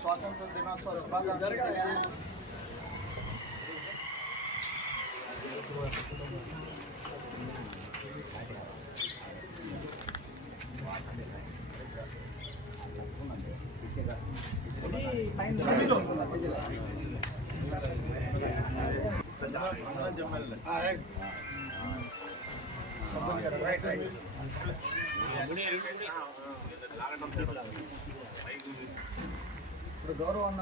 స్వాతంత్ర దినోత్సవ శుభాకాంక్షలు. ఇప్పుడు గౌరవం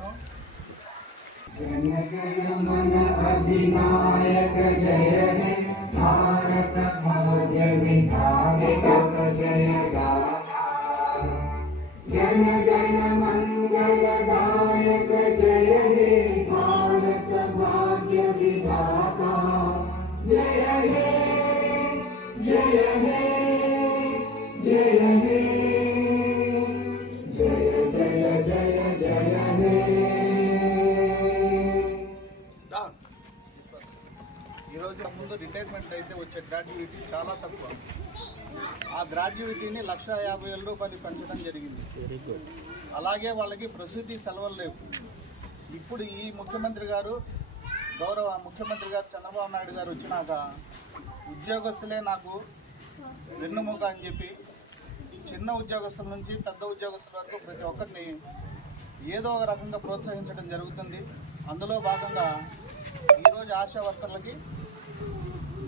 अधिनायक जय हे भारत भाग्य विधायक जय गाथा जन गण मंगलदायक जय हे भारत भाग्य विधाता जय हे जय हे जय हे जय जय जय जय हे. ఈరోజు ముందు రిటైర్మెంట్ అయితే వచ్చే గ్రాడ్యుయేటీ చాలా తక్కువ. ఆ గ్రాడ్యుయేటీని 1,50,000 రూపాయలు పెంచడం జరిగింది. అలాగే వాళ్ళకి ప్రసూతి సెలవులు లేవు. ఇప్పుడు ఈ ముఖ్యమంత్రి గారు, గౌరవ ముఖ్యమంత్రి గారు చంద్రబాబు నాయుడు గారు వచ్చినాక ఉద్యోగస్తులే నాకు వెన్నుముక అని చెప్పి చిన్న ఉద్యోగస్తుల నుంచి పెద్ద ఉద్యోగస్తుల వరకు ప్రతి ఒక్కరిని ఏదో ఒక రకంగా ప్రోత్సహించడం జరుగుతుంది. అందులో భాగంగా ఈరోజు ఆశా వర్కర్లకి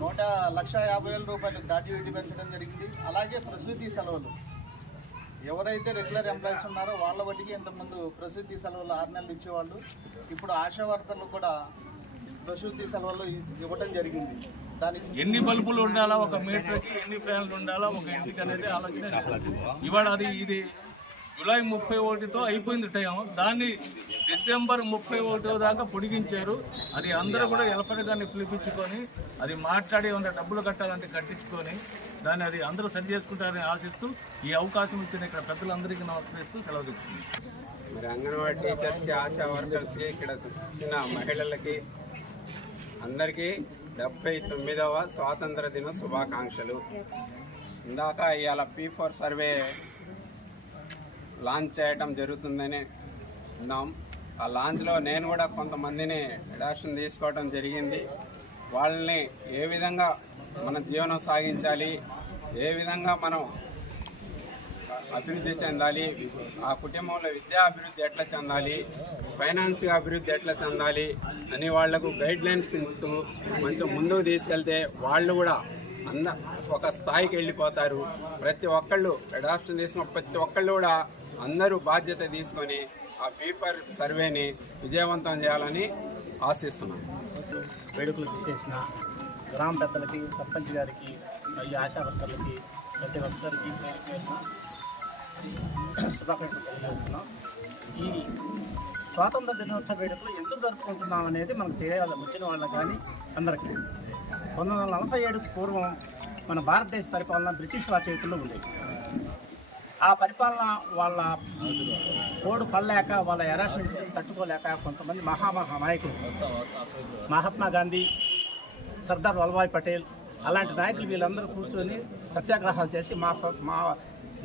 1,50,000 రూపాయలు గ్రాడ్యుయేటీ పెంచడం జరిగింది. అలాగే ప్రసూతి సెలవులు ఎవరైతే రెగ్యులర్ ఎంప్లాయీస్ ఉన్నారో వాళ్ళ బట్టికి ఇంతకుముందు ప్రసూతి సెలవులు 6 నెలలు ఇచ్చేవాళ్ళు. ఇప్పుడు ఆశా వర్కర్లు కూడా ప్రసూతి సెలవులు ఇవ్వడం జరిగింది. దానికి ఎన్ని బల్బులు ఉండాలా, ఒక మీటర్కి ఎన్ని ఫ్యాన్లు ఉండాలా ఒక ఇంటికి అనేది ఆలోచన ఇవాళ అది ఇది జూలై 31తో అయిపోయింది టైం. దాన్ని డిసెంబర్ 31 దాకా పొడిగించారు. అది అందరూ కూడా ఎలపటి దాన్ని పిలిపించుకొని అది మాట్లాడి ఉన్న డబ్బులు కట్టాలంటే కట్టించుకొని దాన్ని అది అందరూ సరి చేసుకుంటారని ఆశిస్తూ ఈ అవకాశం ఇచ్చిన ఇక్కడ పెద్దలందరికీ నమస్కరిస్తూ సెలవు తీసుకుంది. మరి అంగన్వాడీ టీచర్స్కి, ఆశా వర్కర్స్కి, ఇక్కడ వచ్చిన మహిళలకి అందరికీ 79వ స్వాతంత్ర దిన శుభాకాంక్షలు. ఇందాక ఇవాళ P4 సర్వే లాంచ్ చేయటం జరుగుతుందని ఉన్నాం. ఆ లాంచ్లో నేను కూడా కొంతమందిని అడాప్షన్ తీసుకోవడం జరిగింది. వాళ్ళని ఏ విధంగా మన జీవనం సాగించాలి, ఏ విధంగా మనం అభివృద్ధి చెందాలి, ఆ కుటుంబంలో విద్యా అభివృద్ధి ఎట్లా చెందాలి, ఫైనాన్స్గా అభివృద్ధి ఎట్లా చెందాలి అని వాళ్లకు గైడ్ లైన్స్ ఇస్తూ కొంచెం ముందుకు తీసుకెళ్తే వాళ్ళు కూడా ఒక స్థాయికి వెళ్ళిపోతారు. ప్రతి ఒక్కళ్ళు అడాప్షన్ తీసుకున్న ప్రతి ఒక్కళ్ళు కూడా అందరూ బాధ్యత తీసుకొని ఆ P4 సర్వేని విజయవంతం చేయాలని ఆశిస్తున్నాం. వేడుకలకు చేసిన గ్రామ పెద్దలకి, సర్పంచ్ గారికి, మరియు ఆశా వర్కర్లకి, ప్రతి ఒక్కరికి శుభాకాంక్షలు తెలియజేస్తున్నాం. ఈ స్వాతంత్ర దినోత్సవ వేడుకలు ఎందుకు జరుపుకుంటున్నాం అనేది మనకు తెలియాలి, వచ్చిన వాళ్ళకి కానీ అందరికీ. 1947కు పూర్వం మన భారతదేశ పరిపాలన బ్రిటిష్ వారి చేతుల్లో ఉండేది. ఆ పరిపాలన వాళ్ళ కోడు పడలేక, వాళ్ళ హెరాస్మెంట్ తట్టుకోలేక కొంతమంది నాయకులు, మహాత్మా గాంధీ, సర్దార్ వల్లభాయ్ పటేల్ అలాంటి నాయకులు వీళ్ళందరూ కూర్చొని సత్యాగ్రహాలు చేసి మా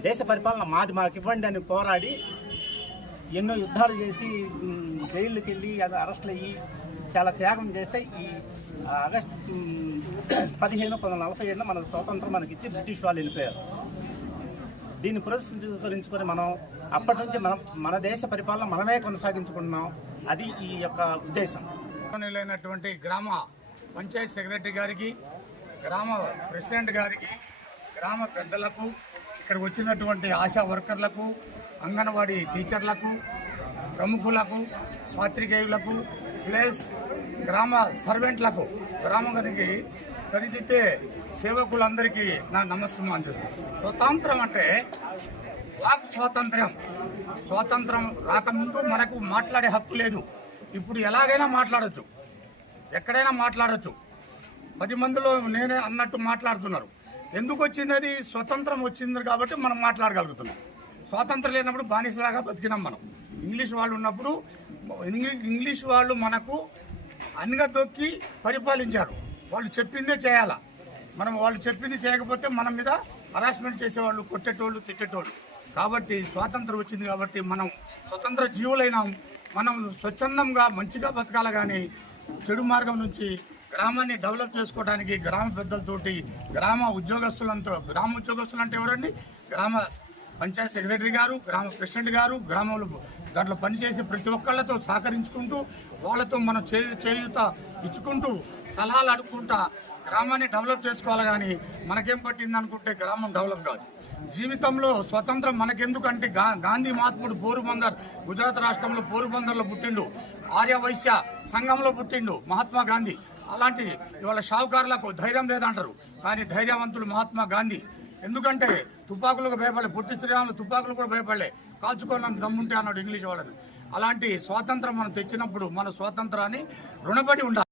దేశ పరిపాలన మాకు ఇవ్వండి అని పోరాడి ఎన్నో యుద్ధాలు చేసి జైళ్ళకి వెళ్ళి అది అరెస్టులు అయ్యి చాలా త్యాగం చేస్తే ఈ ఆగస్టు 15, 1947 మన స్వాతంత్రం మనకిచ్చి బ్రిటిష్ వాళ్ళు వెళ్ళిపోయారు. దీన్ని పురస్కరించుకొని మనం అప్పటి నుంచి మన దేశ పరిపాలన మనమే కొనసాగించుకుంటున్నాం. అది ఈ యొక్క ఉద్దేశం. అయినటువంటి గ్రామ పంచాయత్ సెక్రటరీ గారికి, గ్రామ ప్రెసిడెంట్ గారికి, గ్రామ పెద్దలకు, ఇక్కడికి వచ్చినటువంటి ఆశా వర్కర్లకు, అంగన్వాడీ టీచర్లకు, ప్రముఖులకు, పాత్రికేయులకు, ప్లస్ గ్రామ సర్వెంట్లకు గ్రామానికి సరిదిద్దే సేవకులందరికీ నా నమస్సుమాంజలు. స్వతంత్రం అంటే వాక్ స్వాతంత్రం రాకముందు మనకు మాట్లాడే హక్కు లేదు. ఇప్పుడు ఎలాగైనా మాట్లాడచ్చు, ఎక్కడైనా మాట్లాడచ్చు. 10 మందిలో నేనే అన్నట్టు మాట్లాడుతున్నారు. ఎందుకు వచ్చింది? అది స్వతంత్రం వచ్చింది కాబట్టి మనం మాట్లాడగలుగుతున్నాం. స్వాతంత్రం లేనప్పుడు బానిసలాగా బతికినాం మనం. ఇంగ్లీష్ వాళ్ళు ఉన్నప్పుడు ఇంగ్లీష్ వాళ్ళు మనకు అణగదొక్కి పరిపాలించారు. వాళ్ళు చెప్పిందే చేయాలా. మనం వాళ్ళు చెప్పింది చేయకపోతే మన మీద హరాస్మెంట్ చేసేవాళ్ళు, కొట్టేటోళ్ళు, తిట్టేటోళ్ళు. కాబట్టి స్వాతంత్రం వచ్చింది కాబట్టి మనం స్వతంత్ర జీవులైనాం. మనం స్వచ్ఛందంగా మంచిగా బతకాలి. కానీ చెడు మార్గం నుంచి గ్రామాన్ని డెవలప్ చేసుకోవడానికి గ్రామ పెద్దలతోటి, గ్రామ ఉద్యోగస్తులు అంటే ఎవరండి? గ్రామ పంచాయత్ సెక్రటరీ గారు, గ్రామ ప్రెసిడెంట్ గారు, గ్రామంలో దాంట్లో పనిచేసే ప్రతి ఒక్కళ్ళతో సహకరించుకుంటూ, వాళ్ళతో మనం చేయూత ఇచ్చుకుంటూ, సలహాలు అడుక్కుంటా గ్రామాన్ని డెవలప్ చేసుకోవాలి. కానీ మనకేం పట్టింది అనుకుంటే గ్రామం డెవలప్ కాదు. జీవితంలో స్వతంత్రం మనకెందుకంటే గాంధీ మహాత్ముడు పోరుబందర్, గుజరాత్ రాష్ట్రంలో పోరుబందర్లో పుట్టిండు. ఆర్య వైశ్య సంఘంలో పుట్టిండు మహాత్మా గాంధీ. అలాంటి ఇవాళ షావుకారులకు ధైర్యం లేదంటారు, కానీ ధైర్యవంతులు మహాత్మా గాంధీ. ఎందుకంటే తుపాకులకు భయపడలే. పొట్టి శ్రీరాములు తుపాకులు కూడా భయపడలే. కాల్చుకోవాలని దమ్ముంటే అన్నాడు ఇంగ్లీష్ వాళ్ళని. అలాంటి స్వాతంత్రం మనం తెచ్చినప్పుడు మన స్వాతంత్రాన్ని రుణపడి ఉండాలి.